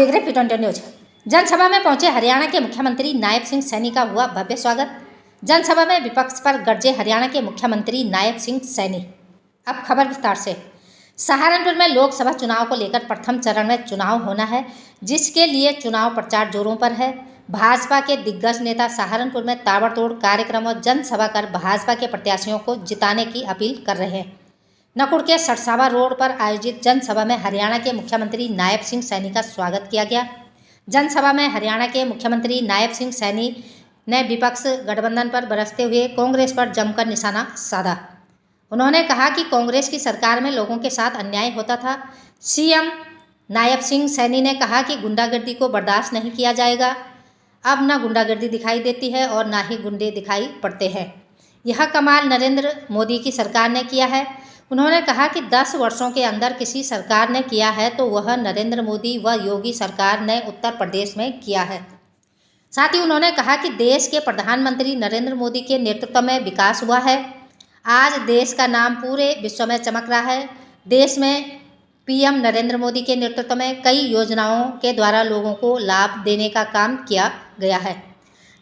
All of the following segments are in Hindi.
देख रहे P20 न्यूज। जनसभा में पहुंचे हरियाणा के मुख्यमंत्री नायब सिंह सैनी का हुआ भव्य स्वागत। जनसभा में विपक्ष पर गरजे हरियाणा के मुख्यमंत्री नायब सिंह सैनी। अब खबर विस्तार से। सहारनपुर में लोकसभा चुनाव को लेकर प्रथम चरण में चुनाव होना है, जिसके लिए चुनाव प्रचार जोरों पर है। भाजपा के दिग्गज नेता सहारनपुर में ताबड़तोड़ कार्यक्रम और जनसभा कर भाजपा के प्रत्याशियों को जिताने की अपील कर रहे हैं। नकुड़ के सरसावा रोड पर आयोजित जनसभा में हरियाणा के मुख्यमंत्री नायब सिंह सैनी का स्वागत किया गया। जनसभा में हरियाणा के मुख्यमंत्री नायब सिंह सैनी ने विपक्ष गठबंधन पर बरसते हुए कांग्रेस पर जमकर निशाना साधा। उन्होंने कहा कि कांग्रेस की सरकार में लोगों के साथ अन्याय होता था। सीएम नायब सिंह सैनी ने कहा कि गुंडागर्दी को बर्दाश्त नहीं किया जाएगा। अब न गुंडागर्दी दिखाई देती है और न ही गुंडे दिखाई पड़ते हैं। यह कमाल नरेंद्र मोदी की सरकार ने किया है। उन्होंने कहा कि 10 वर्षों के अंदर किसी सरकार ने किया है तो वह नरेंद्र मोदी व योगी सरकार ने उत्तर प्रदेश में किया है। साथ ही उन्होंने कहा कि देश के प्रधानमंत्री नरेंद्र मोदी के नेतृत्व में विकास हुआ है। आज देश का नाम पूरे विश्व में चमक रहा है। देश में पीएम नरेंद्र मोदी के नेतृत्व में कई योजनाओं के द्वारा लोगों को लाभ देने का काम किया गया है।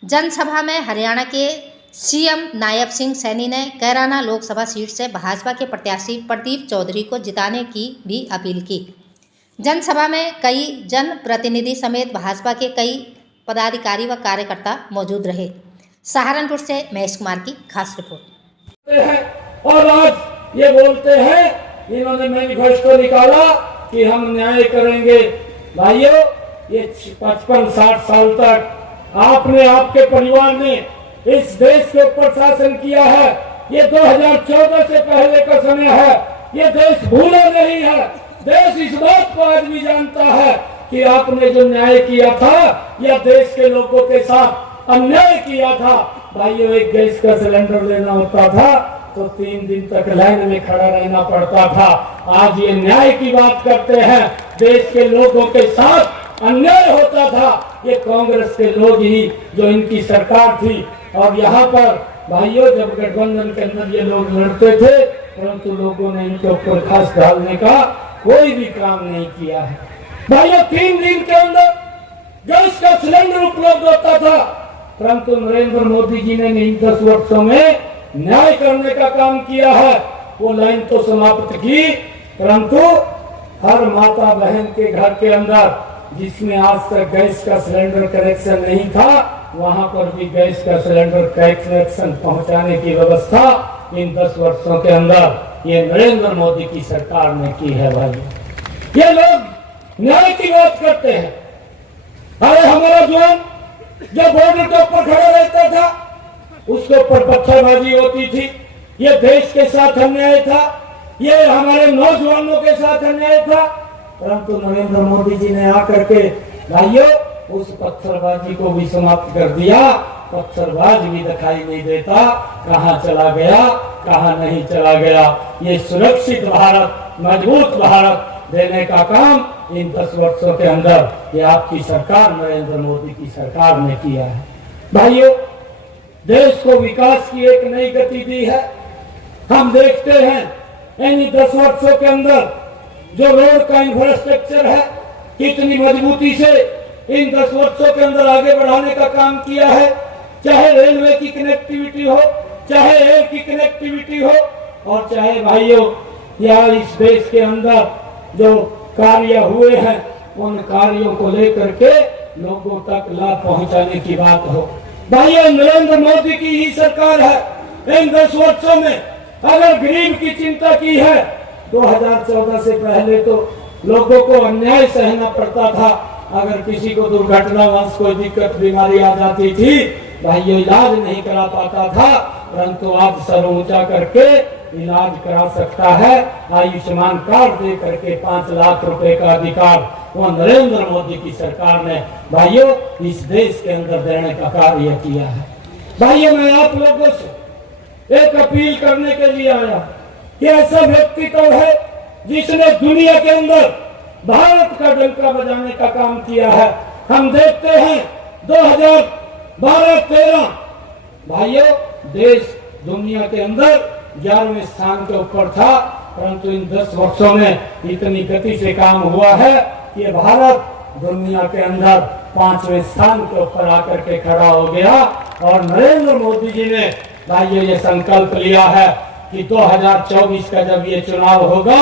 जनसभा में हरियाणा के सीएम नायब सिंह सैनी ने कैराना लोकसभा सीट से भाजपा के प्रत्याशी प्रदीप चौधरी को जिताने की भी अपील की। जनसभा में कई जनप्रतिनिधि समेत भाजपा के कई पदाधिकारी व कार्यकर्ता मौजूद रहे। सहारनपुर से महेश कुमार की खास रिपोर्ट। और आज ये बोलते हैं, इन्होंने मैनिफेस्टो निकाला कि हम न्याय करेंगे। भाइयों, ये 55-60 साल तक आपने, आपके परिवार ने इस देश के ऊपर शासन किया है। ये 2014 से पहले का समय है। ये देश भूला नहीं है। देश इस बात को आज भी जानता है कि आपने जो न्याय किया था या देश के लोगों के साथ अन्याय किया था। भाइयों, एक गैस का सिलेंडर लेना होता था तो 3 दिन तक लाइन में खड़ा रहना पड़ता था। आज ये न्याय की बात करते हैं। देश के लोगों के साथ अन्याय होता था। ये कांग्रेस के लोग ही, जो इनकी सरकार थी। और यहाँ पर भाइयों, जब गठबंधन के अंदर ये लोग लड़ते थे, परंतु लोगों ने इनके ऊपर खास डालने का कोई भी काम नहीं किया है। भाइयों, 3 दिन के अंदर गैस का सिलेंडर उपलब्ध होता था, परंतु नरेंद्र मोदी जी ने इन 10 वर्षों में न्याय करने का काम किया है। वो लाइन तो समाप्त की, परंतु हर माता बहन के घर के अंदर जिसमें आज तक गैस का सिलेंडर कनेक्शन नहीं था, वहां पर भी गैस का सिलेंडर कनेक्शन पहुंचाने की व्यवस्था इन 10 वर्षों के अंदर ये नरेंद्र मोदी की सरकार ने की है। भाई, ये लोग न्याय की बात करते हैं। अरे हमारा जवान जो बॉर्डर के ऊपर खड़ा रहता था, उसके ऊपर पत्थरबाजी होती थी। ये देश के साथ अन्याय था। ये हमारे नौजवानों के साथ अन्याय था। परंतु नरेंद्र मोदी जी ने आकर के भाइयों उस पत्थरबाजी को भी समाप्त कर दिया। पत्थरबाज भी दिखाई नहीं देता, कहाँ चला गया, कहाँ नहीं चला गया। ये सुरक्षित भारत, मजबूत भारत देने का काम इन 10 वर्षों के अंदर ये आपकी सरकार, नरेंद्र मोदी की सरकार ने किया है। भाइयों, देश को विकास की एक नई गति दी है। हम देखते हैं इन 10 वर्षों के अंदर जो रोड का इंफ्रास्ट्रक्चर है, कितनी मजबूती से इन 10 वर्षों के अंदर आगे बढ़ाने का काम किया है। चाहे रेलवे की कनेक्टिविटी हो, चाहे एयर की कनेक्टिविटी हो, और चाहे भाइयों या इस देश के अंदर जो कार्य हुए हैं, उन कार्यों को लेकर के लोगों तक लाभ पहुंचाने की बात हो। भाइयों, नरेंद्र मोदी की ही सरकार है। इन 10 वर्षों में अगर गरीब की चिंता की है, 2014 से पहले तो लोगों को अन्याय सहना पड़ता था। अगर किसी को दुर्घटनावश कोई दिक्कत, बीमारी आ जाती थी, भाइयों इलाज नहीं करा पाता था, परंतु आज सर ऊंचा करके इलाज करा सकता है। आयुष्मान कार्ड दे करके 5 लाख रुपए का अधिकार वो नरेंद्र मोदी की सरकार ने भाइयों इस देश के अंदर देने का कार्य किया है। भाइयों, मैं आप लोगों से एक अपील करने के लिए आया कि ऐसा व्यक्तित्व है जिसने दुनिया के अंदर भारत का डंका बजाने का काम किया है। हम देखते हैं 2012-13 भाइयों, देश दुनिया के अंदर 11वें स्थान के ऊपर था, परंतु इन 10 वर्षों में इतनी गति से काम हुआ है कि भारत दुनिया के अंदर 5वें स्थान के ऊपर आकर के खड़ा हो गया। और नरेंद्र मोदी जी ने भाइयों ये संकल्प लिया है कि 2024 का जब ये चुनाव होगा,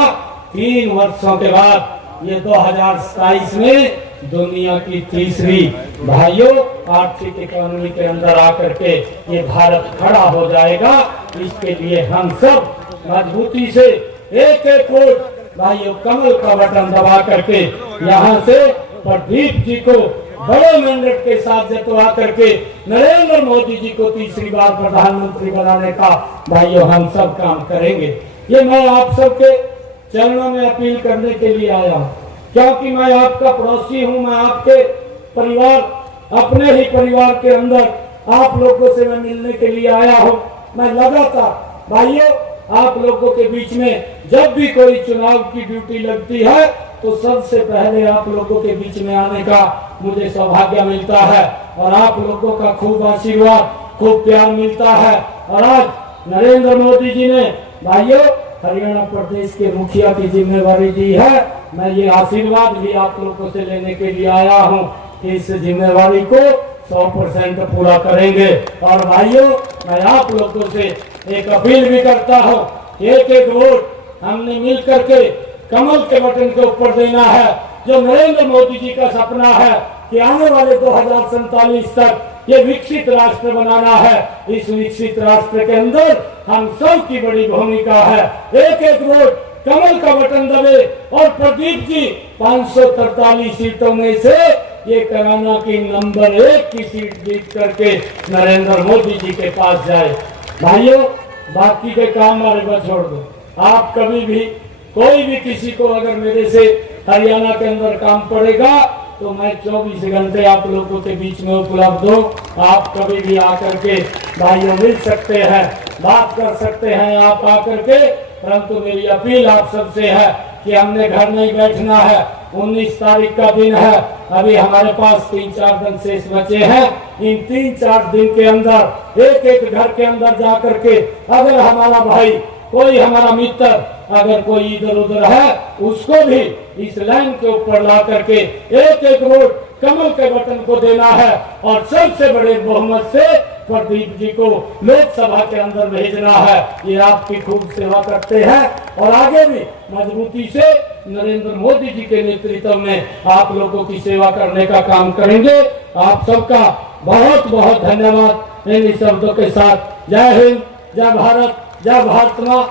3 वर्षों के बाद ये 2027 में दुनिया की तीसरी भाइयों आर्थिक इकोनॉमी के अंदर आकर के ये भारत खड़ा हो जाएगा। इसके लिए हम सब मजबूती से एक एक वोट भाइयों कमल का बटन दबा करके यहाँ से प्रदीप जी को बड़े मैंडेट के साथ जितवा करके नरेंद्र मोदी जी को तीसरी बार प्रधानमंत्री बनाने का भाइयों हम सब काम करेंगे। ये मैं आप सबके चरणों में अपील करने के लिए आया हूँ, क्योंकि मैं आपका पड़ोसी हूँ। मैं आपके परिवार, अपने ही परिवार के अंदर आप लोगों से मैं मिलने के लिए आया हूँ। मैं लगातार भाइयों आप लोगों के बीच में जब भी कोई चुनाव की ड्यूटी लगती है तो सबसे पहले आप लोगों के बीच में आने का मुझे सौभाग्य मिलता है और आप लोगों का खूब आशीर्वाद, खूब प्यार मिलता है। और आज नरेंद्र मोदी जी ने भाइयों हरियाणा प्रदेश के मुखिया की जिम्मेवारी दी है। मैं ये आशीर्वाद भी आप लोगों से लेने के लिए आया हूँ कि इस जिम्मेवारी को 100% पूरा करेंगे। और भाइयों मैं आप लोगों से एक अपील भी करता हूँ, एक एक वोट हमने मिल करके कमल के बटन के ऊपर देना है। जो नरेंद्र मोदी जी का सपना है कि आने वाले 2047 तक ये विकसित राष्ट्र बनाना है, इस विकसित राष्ट्र के अंदर हम सब की बड़ी भूमिका है। एक एक वोट कमल का बटन दबे और प्रदीप जी 543 सीटों में से ये कराना की नंबर 1 की सीट जीत करके नरेंद्र मोदी जी के पास जाए। भाइयों बाकी के काम हमारे पर छोड़ दो। आप कभी भी कोई भी किसी को अगर मेरे से हरियाणा के अंदर काम पड़ेगा तो मैं 24 घंटे आप लोगों के बीच में उपलब्ध हूँ। आप कभी भी आकर के भाइयों मिल सकते हैं, बात कर सकते हैं आप आकर के। परंतु मेरी अपील आप सबसे है कि हमने घर नहीं बैठना है। 19 तारीख का दिन है, अभी हमारे पास 3-4 दिन शेष बचे हैं। इन 3-4 दिन के अंदर एक एक घर के अंदर जा करके अगर हमारा भाई, कोई हमारा मित्र अगर कोई इधर उधर है, उसको भी इस लाइन के ऊपर ला करके एक एक वोट कमल के बटन को देना है और सबसे बड़े बहुमत से प्रदीप जी को लोकसभा के अंदर भेजना है। ये आपकी खूब सेवा करते हैं और आगे भी मजबूती से नरेंद्र मोदी जी के नेतृत्व में आप लोगों की सेवा करने का काम करेंगे। आप सबका बहुत बहुत धन्यवाद। इन शब्दों के साथ जय हिंद, जय भारत, जय भारत माँ।